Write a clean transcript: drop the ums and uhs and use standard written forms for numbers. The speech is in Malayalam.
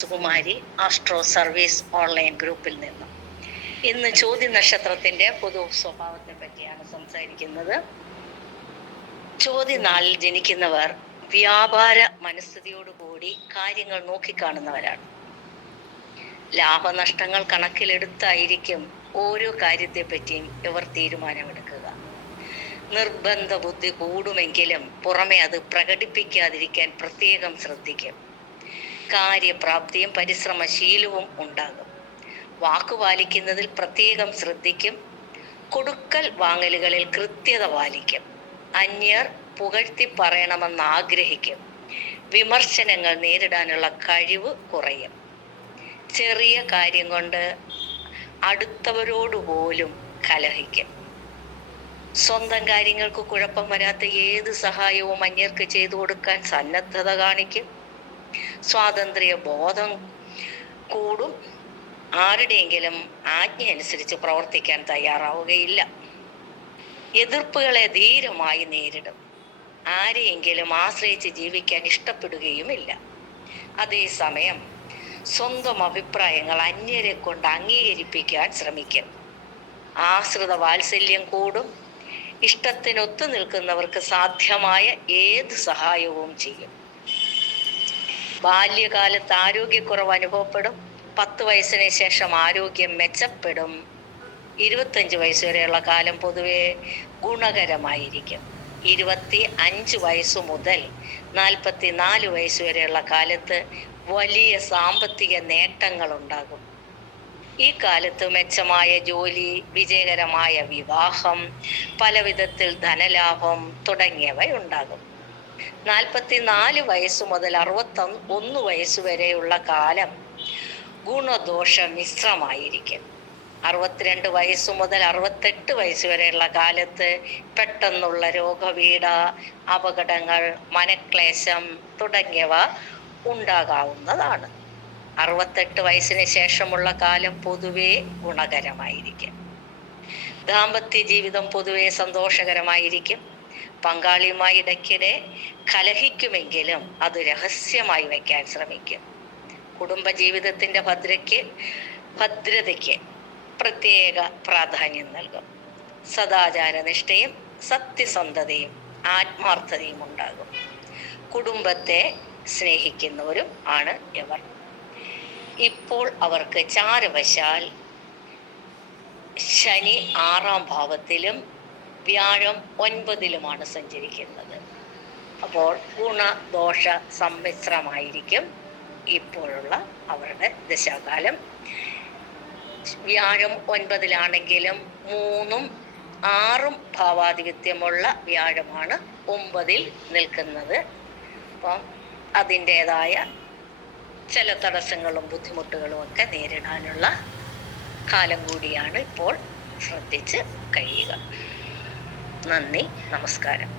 സുകുമാരി ആസ്ട്രോ സർവീസ് ഓൺലൈൻ ഗ്രൂപ്പിൽ നിന്നും ഇന്ന് ചോദ്യ നക്ഷത്രത്തിന്റെ പൊതു സ്വഭാവത്തെ പറ്റിയാണ് സംസാരിക്കുന്നത്. ചോദ്യനാളിൽ ജനിക്കുന്നവർ വ്യാപാര മനസ്ഥിതിയോടുകൂടി കാര്യങ്ങൾ നോക്കിക്കാണുന്നവരാണ്. ലാഭനഷ്ടങ്ങൾ കണക്കിലെടുത്തായിരിക്കും ഓരോ കാര്യത്തെ പറ്റിയും ഇവർ തീരുമാനമെടുക്കുക. നിർബന്ധ ബുദ്ധി കൂടുമെങ്കിലും പുറമെ അത് പ്രകടിപ്പിക്കാതിരിക്കാൻ പ്രത്യേകം ശ്രദ്ധിക്കും. കാര്യപ്രാപ്തിയും പരിശ്രമശീലവും ഉണ്ടാകും. വാക്കുപാലിക്കുന്നതിൽ പ്രത്യേകം ശ്രദ്ധിക്കും. കൊടുക്കൽ വാങ്ങലുകളിൽ കൃത്യത പാലിക്കും. അന്യർ പുകഴ്ത്തി പറയണമെന്ന് ആഗ്രഹിക്കും. വിമർശനങ്ങൾ നേരിടാനുള്ള കഴിവ് കുറയും. ചെറിയ കാര്യം കൊണ്ട് അടുത്തവരോടുപോലും കലഹിക്കും. സ്വന്തം കാര്യങ്ങൾക്ക് കുഴപ്പം വരാത്ത ഏത് സഹായവും അന്യർക്ക് ചെയ്തു കൊടുക്കാൻ സന്നദ്ധത കാണിക്കും. സ്വാതന്ത്ര്യ ബോധം കൂടും. ആരുടെയെങ്കിലും ആജ്ഞ അനുസരിച്ച് പ്രവർത്തിക്കാൻ തയ്യാറാവുകയില്ല. എതിർപ്പുകളെ ധീരമായി നേരിടും. ആരെയെങ്കിലും ആശ്രയിച്ച് ജീവിക്കാൻ ഇഷ്ടപ്പെടുകയുമില്ല. അതേസമയം സ്വന്തം അഭിപ്രായങ്ങൾ അന്യരെ കൊണ്ട് അംഗീകരിപ്പിക്കാൻ ശ്രമിക്കും. ആശ്രിത വാത്സല്യം കൂടും. ഇഷ്ടത്തിനൊത്തു നിൽക്കുന്നവർക്ക് സാധ്യമായ ഏത് സഹായവും ചെയ്യും. ബാല്യകാലത്ത് ആരോഗ്യക്കുറവ് അനുഭവപ്പെടും. 10 വയസ്സിന് ശേഷം ആരോഗ്യം മെച്ചപ്പെടും. 25 വയസ്സ് വരെയുള്ള കാലം പൊതുവെ ഗുണകരമായിരിക്കും. 25 വയസ്സു മുതൽ 44 വയസ്സ് വരെയുള്ള കാലത്ത് വലിയ സാമ്പത്തിക നേട്ടങ്ങൾ ഉണ്ടാകും. ഈ കാലത്ത് മെച്ചമായ ജോലി, വിജയകരമായ വിവാഹം, പലവിധത്തിൽ ധനലാഭം തുടങ്ങിയവ ഉണ്ടാകും. 44 വയസ്സ് മുതൽ 61 വയസ്സ് വരെയുള്ള കാലം ഗുണദോഷ മിശ്രമായിരിക്കും. 62 വയസ്സ് മുതൽ 68 വയസ്സ് വരെയുള്ള കാലത്ത് പെട്ടെന്നുള്ള രോഗപീഠ, അപകടങ്ങൾ, മനക്ലേശം തുടങ്ങിയവ ഉണ്ടാകാവുന്നതാണ്. 68 വയസ്സിന് ശേഷമുള്ള കാലം പൊതുവെ ഗുണകരമായിരിക്കും. ദാമ്പത്യ ജീവിതം പൊതുവെ സന്തോഷകരമായിരിക്കും. പങ്കാളിയുമായി ഇടയ്ക്കിടെ കലഹിക്കുമെങ്കിലും അത് രഹസ്യമായി വയ്ക്കാൻ ശ്രമിക്കും. കുടുംബജീവിതത്തിന്റെ ഭദ്രതയ്ക്ക് പ്രത്യേക പ്രാധാന്യം നൽകും. സദാചാരനിഷ്ഠയും സത്യസന്ധതയും ആത്മാർത്ഥതയും ഉണ്ടാകും. കുടുംബത്തെ സ്നേഹിക്കുന്നവരും ആണ് ഇവർ. ഇപ്പോൾ അവർക്ക് ചാരവശാൽ ശനി 6-ാം ഭാവത്തിലും വ്യാഴം 9-ലുമാണ് സഞ്ചരിക്കുന്നത്. അപ്പോൾ ഗുണദോഷ സമ്മിശ്രമായിരിക്കും ഇപ്പോഴുള്ള അവരുടെ ദശാകാലം. വ്യാഴം 9-ലാണെങ്കിലും 3-ഉം 6-ഉം ഭാവാധിപത്യമുള്ള വ്യാഴമാണ് 9-ൽ നിൽക്കുന്നത്. അപ്പം അതിൻ്റെതായ ചില തടസ്സങ്ങളും ബുദ്ധിമുട്ടുകളും ഒക്കെ നേരിടാനുള്ള കാലം കൂടിയാണ് ഇപ്പോൾ. ശ്രദ്ധിച്ച് കഴിയുക. നന്ദി, നമസ്കാരം.